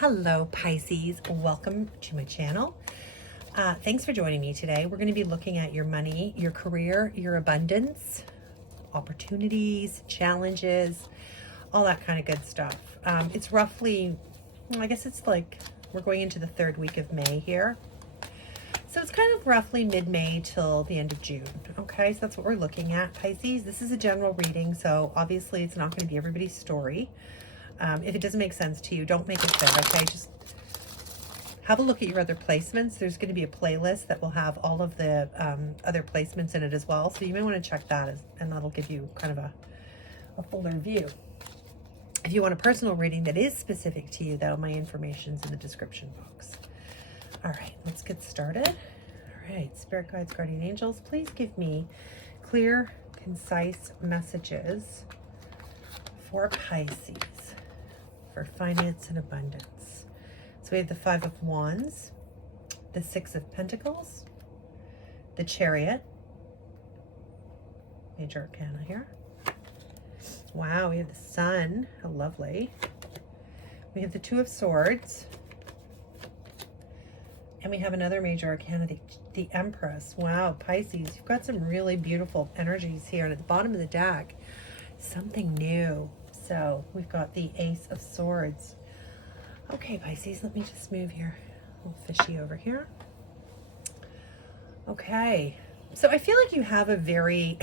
Hello Pisces, welcome to my channel. Thanks for joining me today. We're going to be looking at your money, your career, your abundance, opportunities, challenges, all that kind of good stuff. It's roughly, I guess it's like we're going into the third week of May here. So it's kind of roughly mid-May till the end of June. Okay, so that's what we're looking at, Pisces. This is a general reading, so obviously it's not going to be everybody's story. If it doesn't make sense to you, don't make it fit, okay? Just have a look at your other placements. There's going to be a playlist that will have all of the other placements in it as well. So you may want to check that, and that'll give you kind of a fuller view. If you want a personal reading that is specific to you, though, my information's in the description box. All right, let's get started. All right, Spirit Guides, Guardian Angels, please give me clear, concise messages for Pisces for finance and abundance. So we have the Five of Wands, the Six of Pentacles, the Chariot, major arcana here. Wow, we have the Sun, how lovely. We have the Two of Swords, and we have another major arcana, the Empress. Wow, Pisces, you've got some really beautiful energies here. And at the bottom of the deck, something new. So we've got the Ace of Swords. Okay, Pisces, let me just move your little fishy over here. Okay, so I feel like you have a very,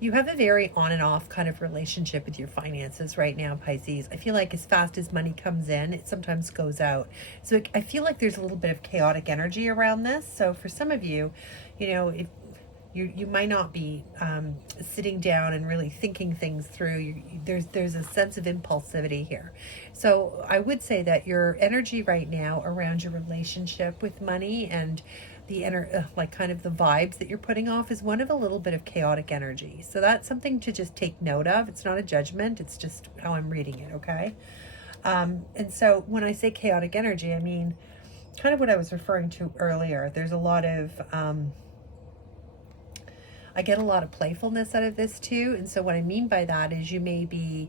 you have a very on and off kind of relationship with your finances right now, Pisces. I feel like as fast as money comes in, it sometimes goes out. So I feel like there's a little bit of chaotic energy around this. So for some of you, you know, if you might not be sitting down and really thinking things through. There's a sense of impulsivity here. So I would say that your energy right now around your relationship with money and the like kind of the vibes that you're putting off is one of a little bit of chaotic energy. So that's something to just take note of. It's not a judgment. It's just how I'm reading it, okay? And so when I say chaotic energy, I mean kind of what I was referring to earlier. There's a lot of... I get a lot of playfulness out of this too. And so what I mean by that is you may be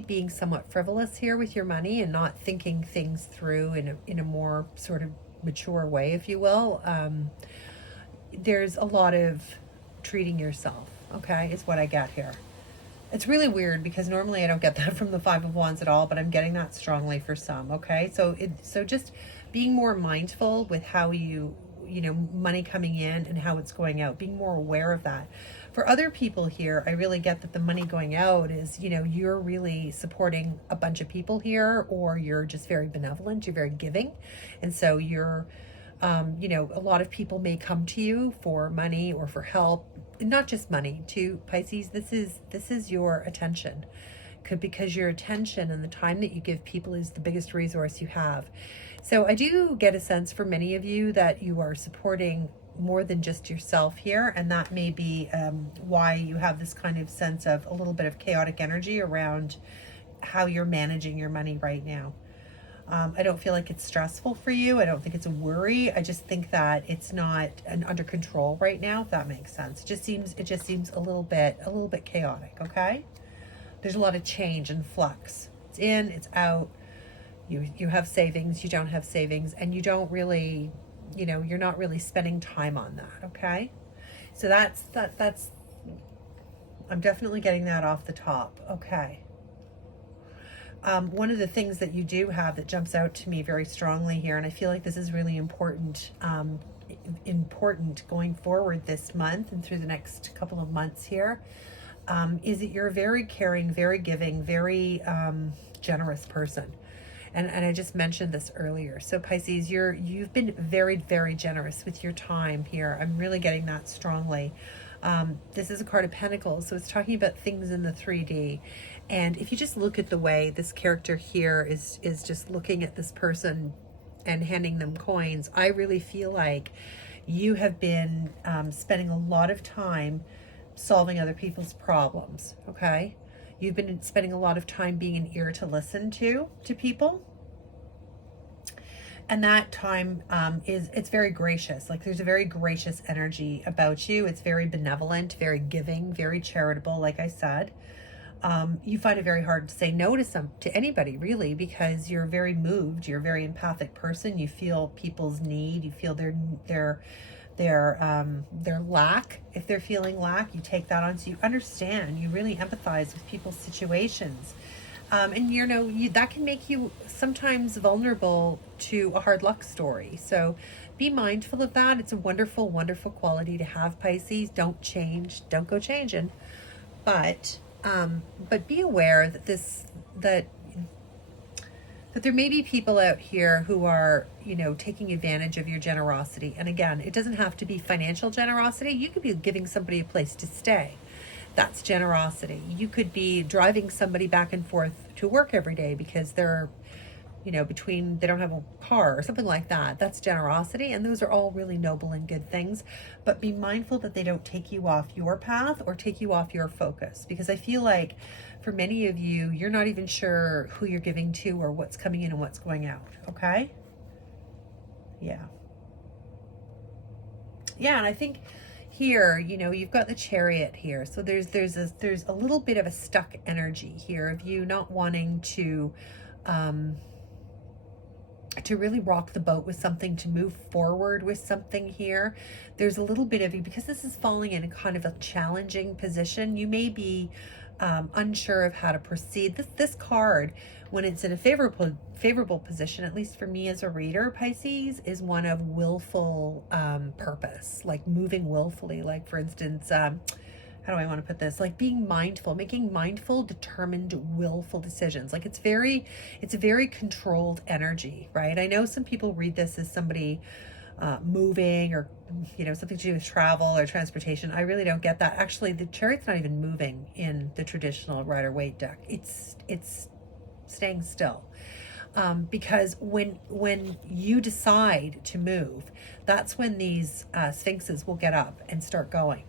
being somewhat frivolous here with your money and not thinking things through in a more sort of mature way, if you will. There's a lot of treating yourself, okay, is what I get here. It's really weird because normally I don't get that from the Five of Wands at all, but I'm getting that strongly for some, okay? So just being more mindful with how you know, money coming in and how it's going out, being more aware of that. For other people here, I really get that the money going out is, you know, you're really supporting a bunch of people here, or you're just very benevolent, you're very giving. And so you're, you know, a lot of people may come to you for money or for help, not just money to Pisces. This is your attention, because your attention and the time that you give people is the biggest resource you have. So I do get a sense for many of you that you are supporting more than just yourself here, and that may be why you have this kind of sense of a little bit of chaotic energy around how you're managing your money right now. I don't feel like it's stressful for you. I don't think it's a worry. I just think that it's not under control right now, if that makes sense. It just seems a little bit chaotic, okay? There's a lot of change and flux. It's in, it's out. You have savings, you don't have savings, and you don't really, you know, you're not really spending time on that, okay? So that's I'm definitely getting that off the top, okay? One of the things that you do have that jumps out to me very strongly here, and I feel like this is really important going forward this month and through the next couple of months here, is that you're a very caring, very giving, very generous person. And I just mentioned this earlier. So Pisces, you've been very, very generous with your time here. I'm really getting that strongly. This is a card of Pentacles, so it's talking about things in the 3D. And if you just look at the way this character here is just looking at this person and handing them coins, I really feel like you have been spending a lot of time solving other people's problems, okay? You've been spending a lot of time being an ear to listen to people. And that time it's very gracious. Like there's a very gracious energy about you. It's very benevolent, very giving, very charitable, like I said. You find it very hard to say no to anybody, really, because you're very moved. You're a very empathic person. You feel people's need. You feel their lack. If they're feeling lack, you take that on. So you understand. You really empathize with people's situations. And that can make you sometimes vulnerable to a hard luck story. So be mindful of that. It's a wonderful, wonderful quality to have, Pisces. Don't change. Don't go changing. But be aware that there may be people out here who are, taking advantage of your generosity. And again, it doesn't have to be financial generosity. You could be giving somebody a place to stay. That's generosity. You could be driving somebody back and forth to work every day because they're, they don't have a car or something like that. That's generosity. And those are all really noble and good things. But be mindful that they don't take you off your path or take you off your focus. Because I feel like for many of you, you're not even sure who you're giving to or what's coming in and what's going out. Okay? Yeah. Yeah, and I think here, you've got the Chariot here. So there's a little bit of a stuck energy here of you not wanting to really rock the boat with something, to move forward with something here. There's a little bit of you, because this is falling in a kind of a challenging position. You may be unsure of how to proceed. This card, when it's in a favorable position, at least for me as a reader, Pisces, is one of willful purpose, like moving willfully. Like, for instance, how do I want to put this? Like being mindful, making mindful, determined, willful decisions. Like it's a very controlled energy, right? I know some people read this as somebody moving or, something to do with travel or transportation. I really don't get that. Actually, the Chariot's not even moving in the traditional Rider-Waite deck. It's staying still. Because when you decide to move, that's when these sphinxes will get up and start going.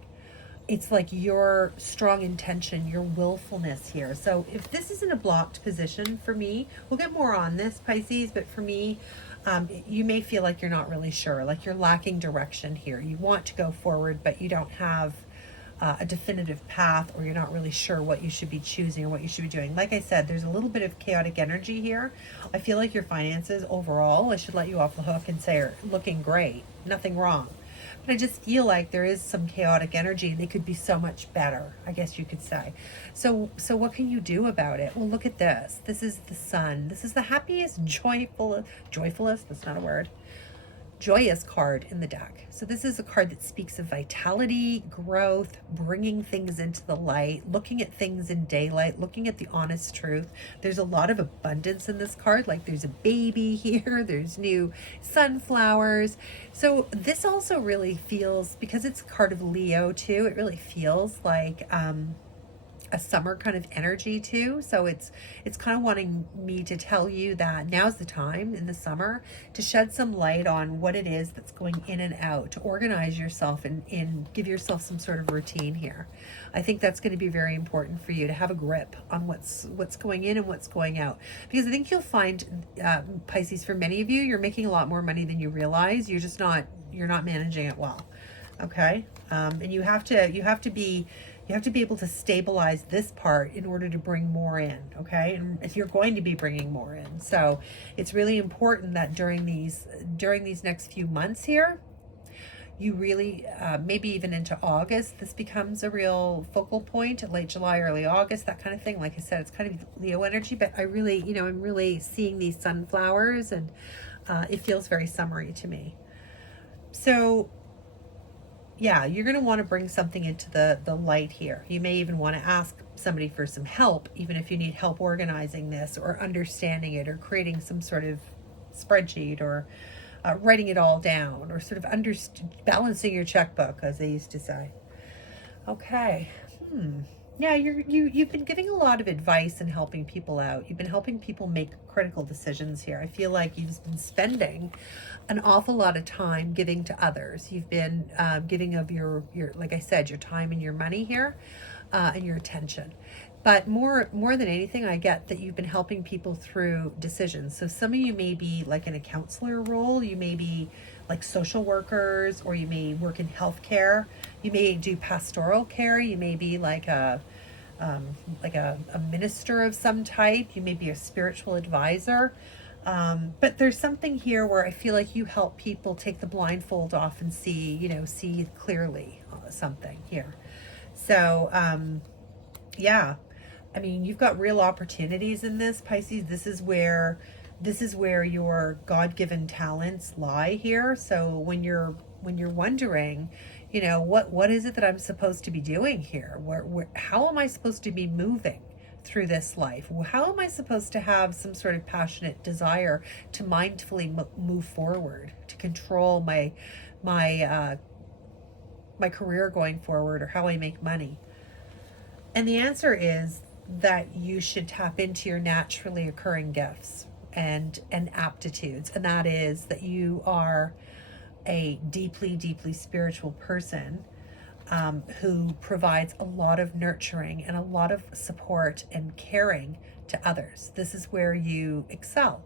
It's like your strong intention, your willfulness here. So if this is in a blocked position for me, we'll get more on this, Pisces, but for me, you may feel like you're not really sure, like you're lacking direction here. You want to go forward, but you don't have a definitive path, or you're not really sure what you should be choosing or what you should be doing. Like I said, there's a little bit of chaotic energy here. I feel like your finances overall, I should let you off the hook and say, are looking great, nothing wrong. But I just feel like there is some chaotic energy and they could be so much better, I guess you could say. So what can you do about it? Well, look at this. This is the Sun. This is the happiest, joyfulest, that's not a word, joyous card in the deck. So this is a card that speaks of vitality, growth, bringing things into the light, looking at things in daylight, looking at the honest truth. There's a lot of abundance in this card. Like there's a baby here, there's new sunflowers. So this also really feels, because it's a card of Leo too, it really feels like a summer kind of energy too. So it's kind of wanting me to tell you that now's the time in the summer to shed some light on what it is that's going in and out, to organize yourself and give yourself some sort of routine here. I think that's going to be very important for you, to have a grip on what's going in and what's going out, because I think you'll find, Pisces, for many of you, you're making a lot more money than you realize. You're not managing it well. Okay. And you have to be able to stabilize this part in order to bring more in, okay? And if you're going to be bringing more in. So it's really important that during these next few months here, you really, maybe even into August, this becomes a real focal point, late July, early August, that kind of thing. Like I said, it's kind of Leo energy, but I really, I'm really seeing these sunflowers, and it feels very summery to me. So yeah, you're going to want to bring something into the light here. You may even want to ask somebody for some help, even if you need help organizing this or understanding it or creating some sort of spreadsheet or writing it all down, or sort of balancing your checkbook, as they used to say. Okay. Yeah, you've been giving a lot of advice and helping people out. You've been helping people make critical decisions here. I feel like you've been spending an awful lot of time giving to others. You've been giving of your, like I said, your time and your money here, and your attention. But more than anything, I get that you've been helping people through decisions. So some of you may be like in a counselor role. You may be like social workers, or you may work in healthcare. You may do pastoral care. You may be like a like a minister of some type. You may be a spiritual advisor. But there's something here where I feel like you help people take the blindfold off and see clearly something here. So, yeah, I mean, you've got real opportunities in this, Pisces. This is where your God-given talents lie here. So when you're wondering, what is it that I'm supposed to be doing here? How am I supposed to be moving through this life? How am I supposed to have some sort of passionate desire to mindfully move forward, to control my career going forward, or how I make money? And the answer is that you should tap into your naturally occurring gifts and aptitudes, and that is that you are a deeply, deeply spiritual person, who provides a lot of nurturing and a lot of support and caring to others. This is where you excel.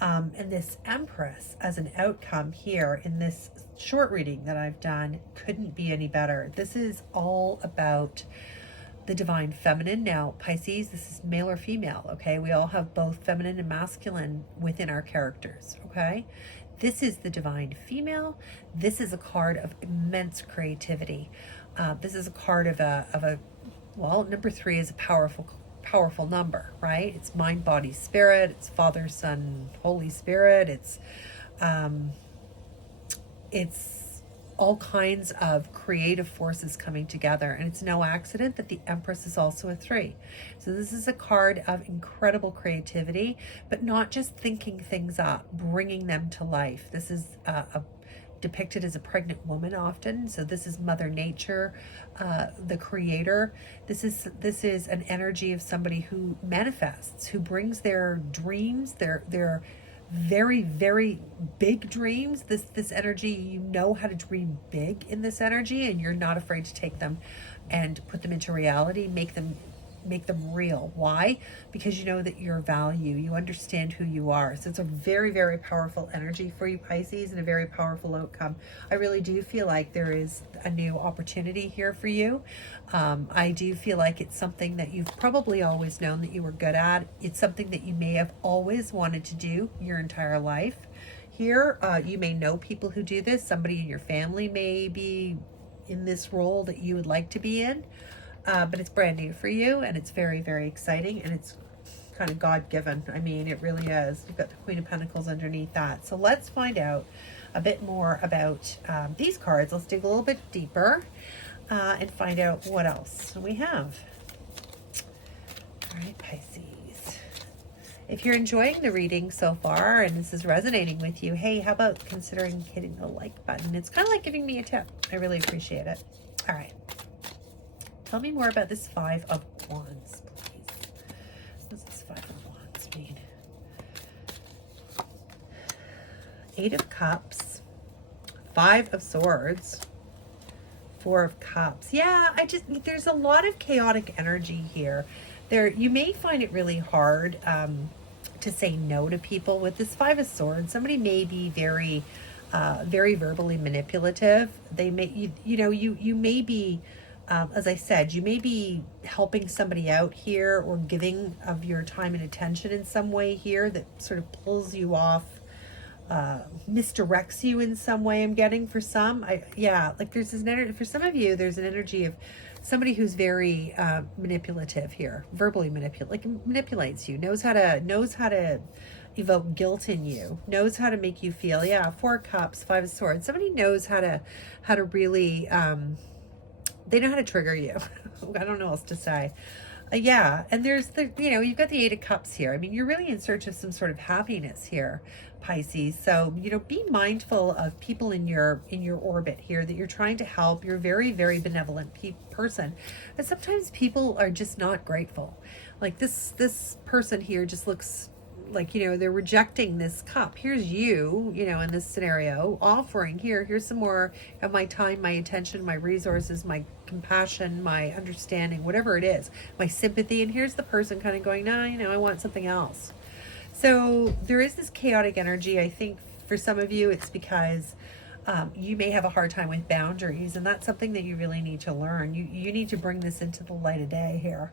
And this Empress as an outcome here in this short reading that I've done couldn't be any better. This is all about the divine feminine. Now, Pisces, this is male or female, okay? We all have both feminine and masculine within our characters, okay? This is the divine female. This is a card of immense creativity. This is a card of well, number 3 is a powerful number, right? It's mind, body, spirit. It's Father, Son, Holy Spirit. It's all kinds of creative forces coming together, and it's no accident that the Empress is also a 3. So this is a card of incredible creativity, but not just thinking things up, bringing them to life. This is depicted as a pregnant woman often. So this is Mother Nature, the creator. This is an energy of somebody who manifests, who brings their dreams, their very, very big dreams. This energy, you know how to dream big in this energy, and you're not afraid to take them and put them into reality, make them real. Why? Because you know that your value, you understand who you are. So it's a very, very powerful energy for you, Pisces, and a very powerful outcome. I really do feel like there is a new opportunity here for you. I do feel like it's something that you've probably always known that you were good at. It's something that you may have always wanted to do your entire life. Here, you may know people who do this. Somebody in your family may be in this role that you would like to be in. But it's brand new for you, and it's very, very exciting, and it's kind of God-given. I mean, it really is. You've got the Queen of Pentacles underneath that. So let's find out a bit more about these cards. Let's dig a little bit deeper and find out what else we have. All right, Pisces. If you're enjoying the reading so far and this is resonating with you, hey, how about considering hitting the like button? It's kind of like giving me a tip. I really appreciate it. All right. Tell me more about this 5 of Wands, please. What does this 5 of Wands mean? 8 of Cups, 5 of Swords, 4 of Cups. Yeah, there's a lot of chaotic energy here. You may find it really hard to say no to people with this 5 of Swords. Somebody may be very, very verbally manipulative. They may, you may be, as I said, you may be helping somebody out here or giving of your time and attention in some way here that sort of pulls you off, misdirects you in some way. I'm getting for some, like there's this energy, for some of you, there's an energy of somebody who's very manipulative here, verbally manipulates you, knows how to evoke guilt in you, knows how to make you feel, 4 of Cups, 5 of Swords. Somebody knows how to really, they know how to trigger you. I don't know what else to say. And there's you've got the 8 of Cups here. I mean, you're really in search of some sort of happiness here, Pisces. So, be mindful of people in your orbit here that you're trying to help. You're a very, very benevolent person. And sometimes people are just not grateful. Like this person here just looks like, they're rejecting this cup. Here's you, in this scenario, offering here's some more of my time, my attention, my resources, my compassion, my understanding, whatever it is, my sympathy. And here's the person kind of going, nah, I want something else. So there is this chaotic energy. I think for some of you, it's because you may have a hard time with boundaries, and that's something that you really need to learn. You need to bring this into the light of day here.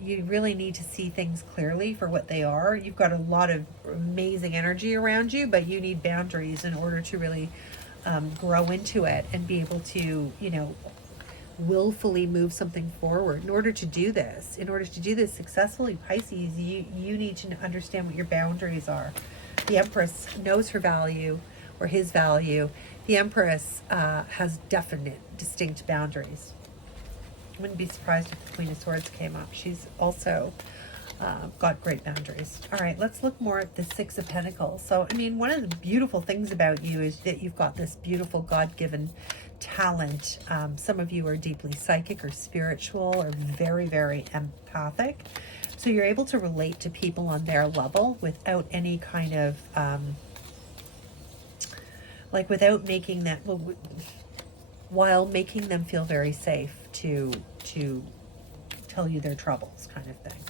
You really need to see things clearly for what they are. You've got a lot of amazing energy around you, but you need boundaries in order to really grow into it and be able to, willfully move something forward. In order to do this successfully, Pisces, you need to understand what your boundaries are. The Empress knows her value, or his value. The Empress has definite, distinct boundaries. I wouldn't be surprised if the Queen of Swords came up. She's also got great boundaries. All right, let's look more at the Six of Pentacles. So, I mean, one of the beautiful things about you is that you've got this beautiful God-given talent. Some of you are deeply psychic or spiritual or very, very empathic. So you're able to relate to people on their level without any kind of, without making that, while making them feel very safe to tell you their troubles, kind of thing.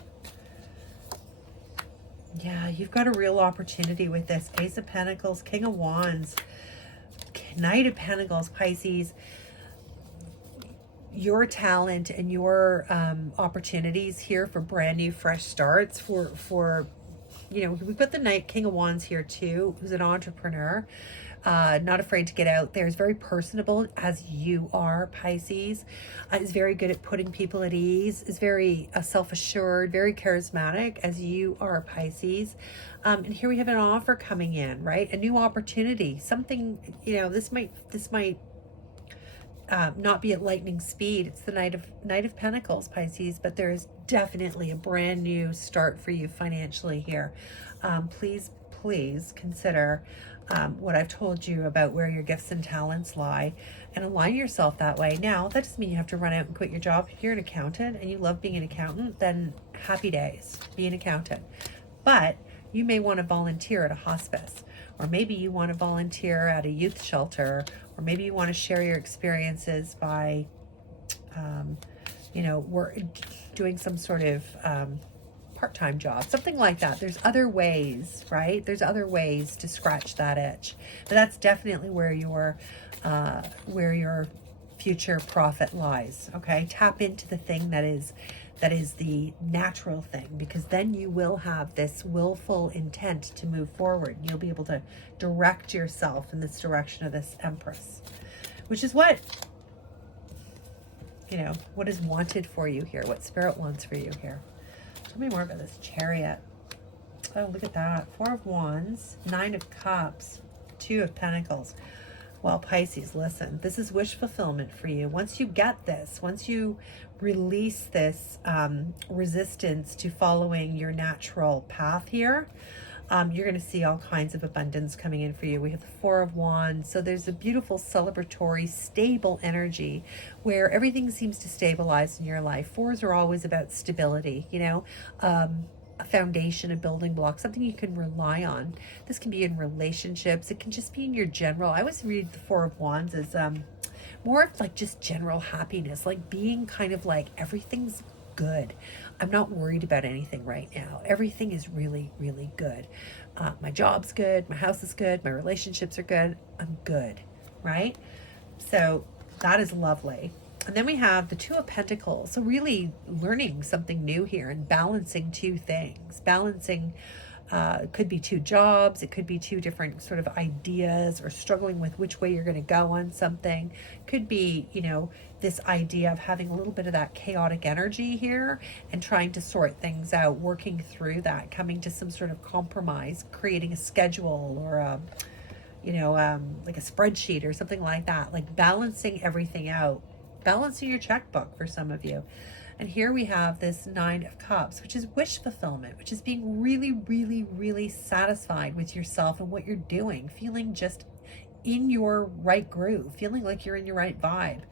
Yeah, you've got a real opportunity with this. Ace of Pentacles, King of Wands, Knight of Pentacles, Pisces. Your talent and your opportunities here for brand new, fresh starts. For we've got the Knight, King of Wands here too, who's an entrepreneur. Not afraid to get out there, is very personable, as you are, Pisces. Is very good at putting people at ease, is very self-assured, very charismatic, as you are, Pisces. And here we have an offer coming in, right? A new opportunity, something, this might not be at lightning speed. It's the Knight of Pentacles, Pisces, but there is definitely a brand new start for you financially here. Please consider what I've told you about where your gifts and talents lie, and align yourself that way. Now, that doesn't mean you have to run out and quit your job. If you're an accountant and you love being an accountant, then happy days, be an accountant. But you may want to volunteer at a hospice, or maybe you want to volunteer at a youth shelter, or maybe you want to share your experiences by, doing some sort of part-time job, something like that. There's other ways, right? There's other ways to scratch that itch, but that's definitely where your future profit lies. Okay, tap into the thing that is the natural thing, because then you will have this willful intent to move forward. You'll be able to direct yourself in this direction of this Empress, which is what is wanted for you here, what Spirit wants for you here. Tell me more about this Chariot. Oh, look at that. Four of Wands, Nine of Cups, Two of Pentacles. Well, Pisces, listen, this is wish fulfillment for you. Once you get this, once you release this resistance to following your natural path here, you're going to see all kinds of abundance coming in for you. We have the Four of Wands. So there's a beautiful celebratory, stable energy where everything seems to stabilize in your life. Fours are always about stability, a foundation, a building block, something you can rely on. This can be in relationships. It can just be in your general. I always read the Four of Wands as more of like just general happiness, like being kind of like everything's good. I'm not worried about anything right now. Everything is really, really good. My job's good. My house is good. My relationships are good. I'm good, right? So that is lovely. And then we have the Two of Pentacles. So really learning something new here and balancing two things. Balancing could be two jobs. It could be two different sort of ideas, or struggling with which way you're going to go on something. Could be, this idea of having a little bit of that chaotic energy here and trying to sort things out, working through that, coming to some sort of compromise, creating a schedule or like a spreadsheet or something like that, like balancing everything out, balancing your checkbook for some of you. And here we have this Nine of Cups, which is wish fulfillment, which is being really, really, really satisfied with yourself and what you're doing, feeling just in your right groove, feeling like you're in your right vibe.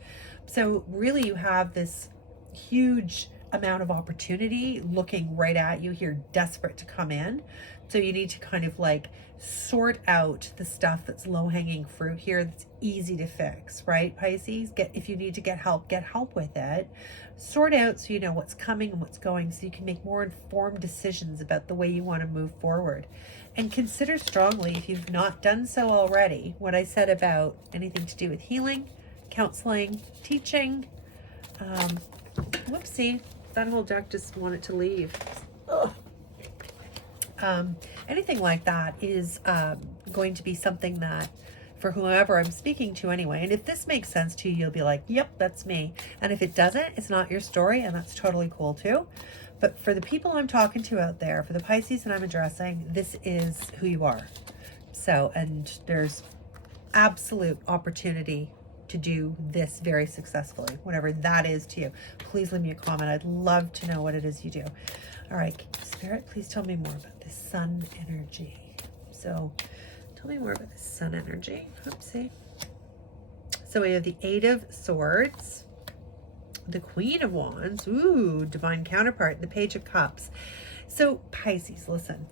So really you have this huge amount of opportunity looking right at you here, desperate to come in. So you need to kind of like sort out the stuff that's low-hanging fruit here, that's easy to fix, right, Pisces? If you need to get help with it. Sort out so you know what's coming and what's going, so you can make more informed decisions about the way you want to move forward. And consider strongly, if you've not done so already, what I said about anything to do with healing, counseling, teaching. Whoopsie, that whole deck just wanted to leave. Ugh. Anything like that is going to be something that, for whoever I'm speaking to anyway, and if this makes sense to you, you'll be like, yep, that's me. And if it doesn't, it's not your story, and that's totally cool too. But for the people I'm talking to out there, for the Pisces that I'm addressing, this is who you are. So, and there's absolute opportunity to do this very successfully, whatever that is to you. Please leave me a comment. I'd love to know what it is you do. All right, Spirit, please tell me more about this sun energy. So tell me more about this sun energy. Oopsie. So we have the Eight of Swords, the Queen of Wands, ooh, divine counterpart, the Page of Cups. So Pisces, listen.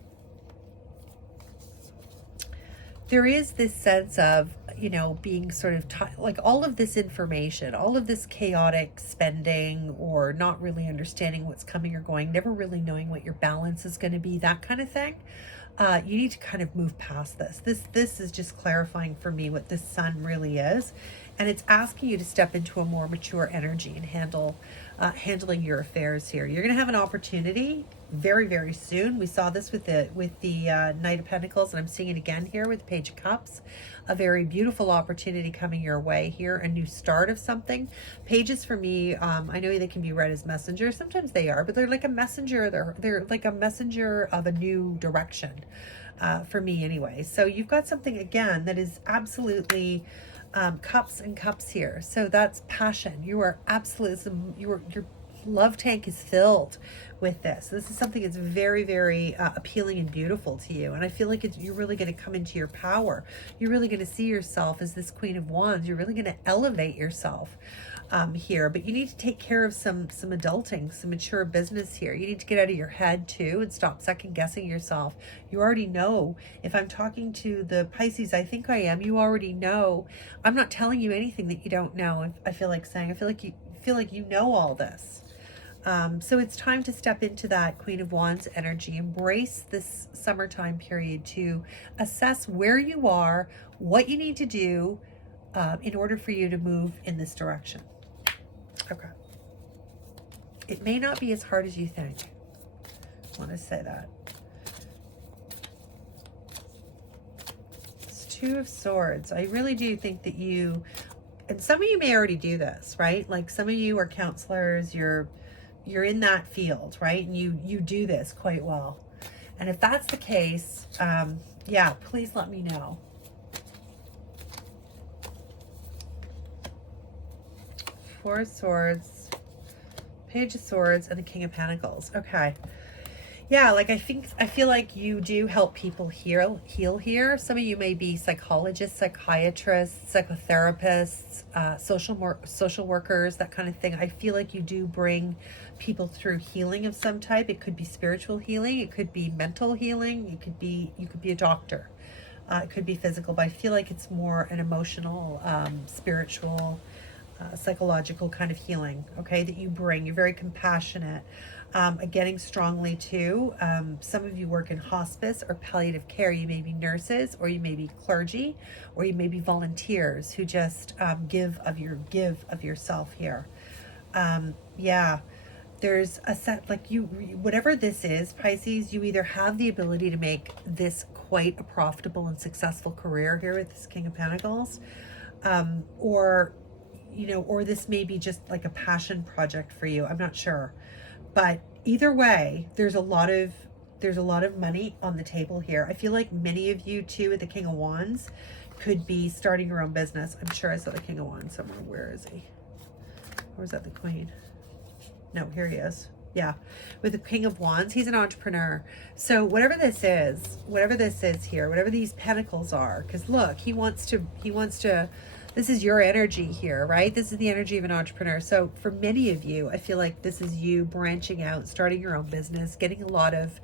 There is this sense of, you know, being sort of like all of this information, all of this chaotic spending, or not really understanding what's coming or going, never really knowing what your balance is going to be, that kind of thing. You need to kind of move past this. This is just clarifying for me what this sun really is. And it's asking you to step into a more mature energy and handling your affairs here. You're going to have an opportunity very, very soon. We saw this with the Knight of Pentacles, and I'm seeing it again here with the Page of Cups. A very beautiful opportunity coming your way here, a new start of something. Pages for me, I know they can be read as messengers. Sometimes they are, but they're like a messenger. They're like a messenger of a new direction for me anyway. So you've got something again that is absolutely cups and cups here. So that's passion. You are absolutely, your love tank is filled with this. This is something that's very, very appealing and beautiful to you. And I feel like you're really going to come into your power. You're really going to see yourself as this Queen of Wands. You're really going to elevate yourself here. But you need to take care of some adulting, some mature business here. You need to get out of your head too and stop second guessing yourself. You already know. If I'm talking to the Pisces, I think I am, you already know. I'm not telling you anything that you don't know. I feel like saying, I feel like you know all this. So it's time to step into that Queen of Wands energy. Embrace this summertime period to assess where you are, what you need to do in order for you to move in this direction. Okay. It may not be as hard as you think. I want to say that. It's Two of Swords. I really do think that you, and some of you may already do this, right? Like some of you are counselors, you're in that field, right? And you do this quite well. And if that's the case, yeah, please let me know. Four of Swords, Page of Swords, and the King of Pentacles. Okay. Yeah, like I feel like you do help people heal here. Some of you may be psychologists, psychiatrists, psychotherapists, social workers, that kind of thing. I feel like you do bring people through healing of some type. It could be spiritual healing, it could be mental healing, you could be a doctor, it could be physical, but I feel like it's more an emotional, spiritual, psychological kind of healing, okay, that you bring. You're very compassionate. Getting strongly too. Some of you work in hospice or palliative care. You may be nurses, or you may be clergy, or you may be volunteers who just give of yourself here. Yeah, there's a set, like whatever this is, Pisces, you either have the ability to make this quite a profitable and successful career here with this King of Pentacles, or this may be just like a passion project for you. I'm not sure. But either way, there's a lot of money on the table here. I feel like many of you too, with the King of Wands, could be starting your own business. I'm sure I saw the King of Wands somewhere. Where is he? Or is that the Queen? No, here he is. Yeah, with the King of Wands, he's an entrepreneur. So whatever this is here, whatever these pentacles are, because look, he wants to. This is your energy here, right? This is the energy of an entrepreneur. So for many of you, I feel like this is you branching out, starting your own business, getting a lot of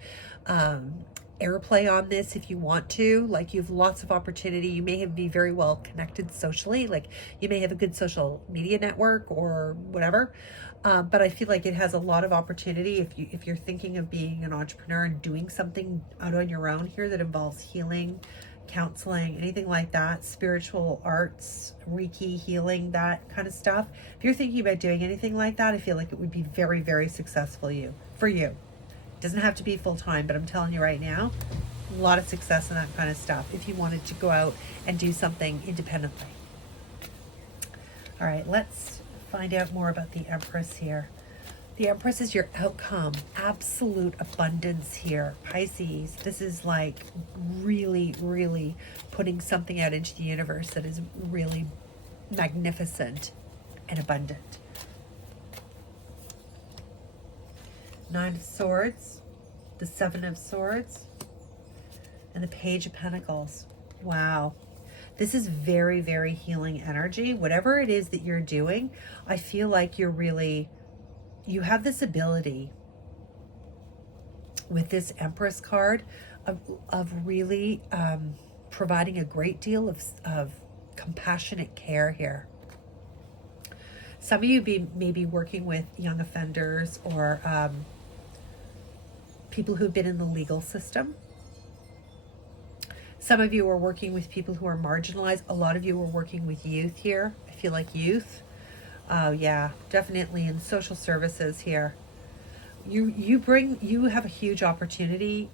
airplay on this if you want to. Like, you have lots of opportunity. You may be very well connected socially. Like, you may have a good social media network or whatever. But I feel like it has a lot of opportunity if you're thinking of being an entrepreneur and doing something out on your own here that involves healing, counseling, anything like that, spiritual arts, Reiki, healing, that kind of stuff. If you're thinking about doing anything like that, I feel like it would be very, very successful for you. It doesn't have to be full time, but I'm telling you right now, a lot of success in that kind of stuff if you wanted to go out and do something independently. All right, let's find out more about the Empress here. The Empress is your outcome, absolute abundance here. Pisces, this is like really, really putting something out into the universe that is really magnificent and abundant. Nine of Swords, the Seven of Swords, and the Page of Pentacles. Wow. This is very, very healing energy. Whatever it is that you're doing, I feel like you have this ability with this Empress card of really providing a great deal of compassionate care here. Some of you may be working with young offenders or people who've been in the legal system. Some of you are working with people who are marginalized. A lot of you are working with youth here. I feel like youth. Yeah, definitely in social services here. You have a huge opportunity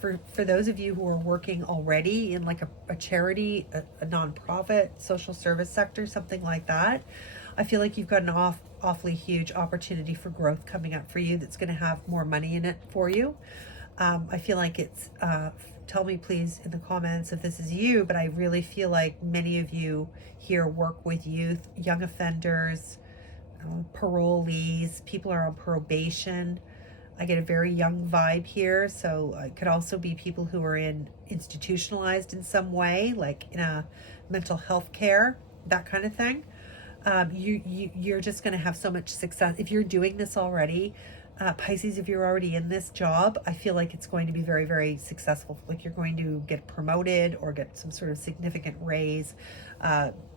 for those of you who are working already in like a charity, a nonprofit, social service sector, something like that. I feel like you've got an awfully huge opportunity for growth coming up for you that's going to have more money in it for you. I feel like it's, tell me please in the comments if this is you, but I really feel like many of you here work with youth, young offenders, parolees, people are on probation. I get a very young vibe here, so it could also be people who are institutionalized in some way, like in a mental health care, that kind of thing. You're just going to have so much success if you're doing this already. Pisces, if you're already in this job, I feel like it's going to be very, very successful. Like you're going to get promoted or get some sort of significant raise.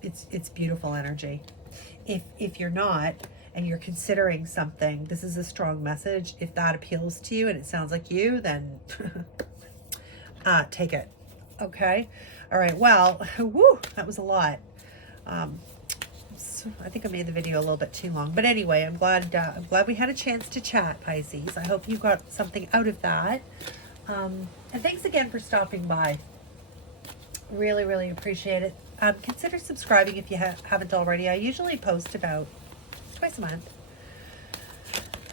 It's beautiful energy. If you're not and you're considering something, this is a strong message. If that appeals to you and it sounds like you, then take it. Okay. All right. Well, woo, that was a lot. I think I made the video a little bit too long, but anyway, I'm glad we had a chance to chat, Pisces. I hope you got something out of that. And thanks again for stopping by. Really, really appreciate it. Consider subscribing if you haven't already. I usually post about twice a month.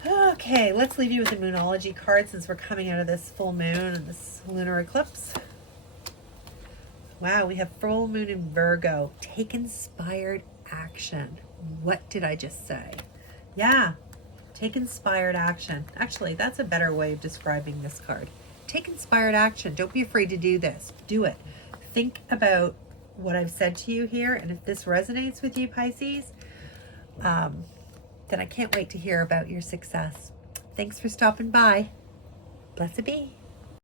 Okay, let's leave you with a Moonology card since we're coming out of this full moon and this lunar eclipse. Wow, we have full moon in Virgo. Take inspired action. What did I just say? Yeah, take inspired action. Actually, that's a better way of describing this card. Take inspired action. Don't be afraid to do this. Do it. Think about what I've said to you here, and if this resonates with you, Pisces, then I can't wait to hear about your success. Thanks for stopping by. Blessed be.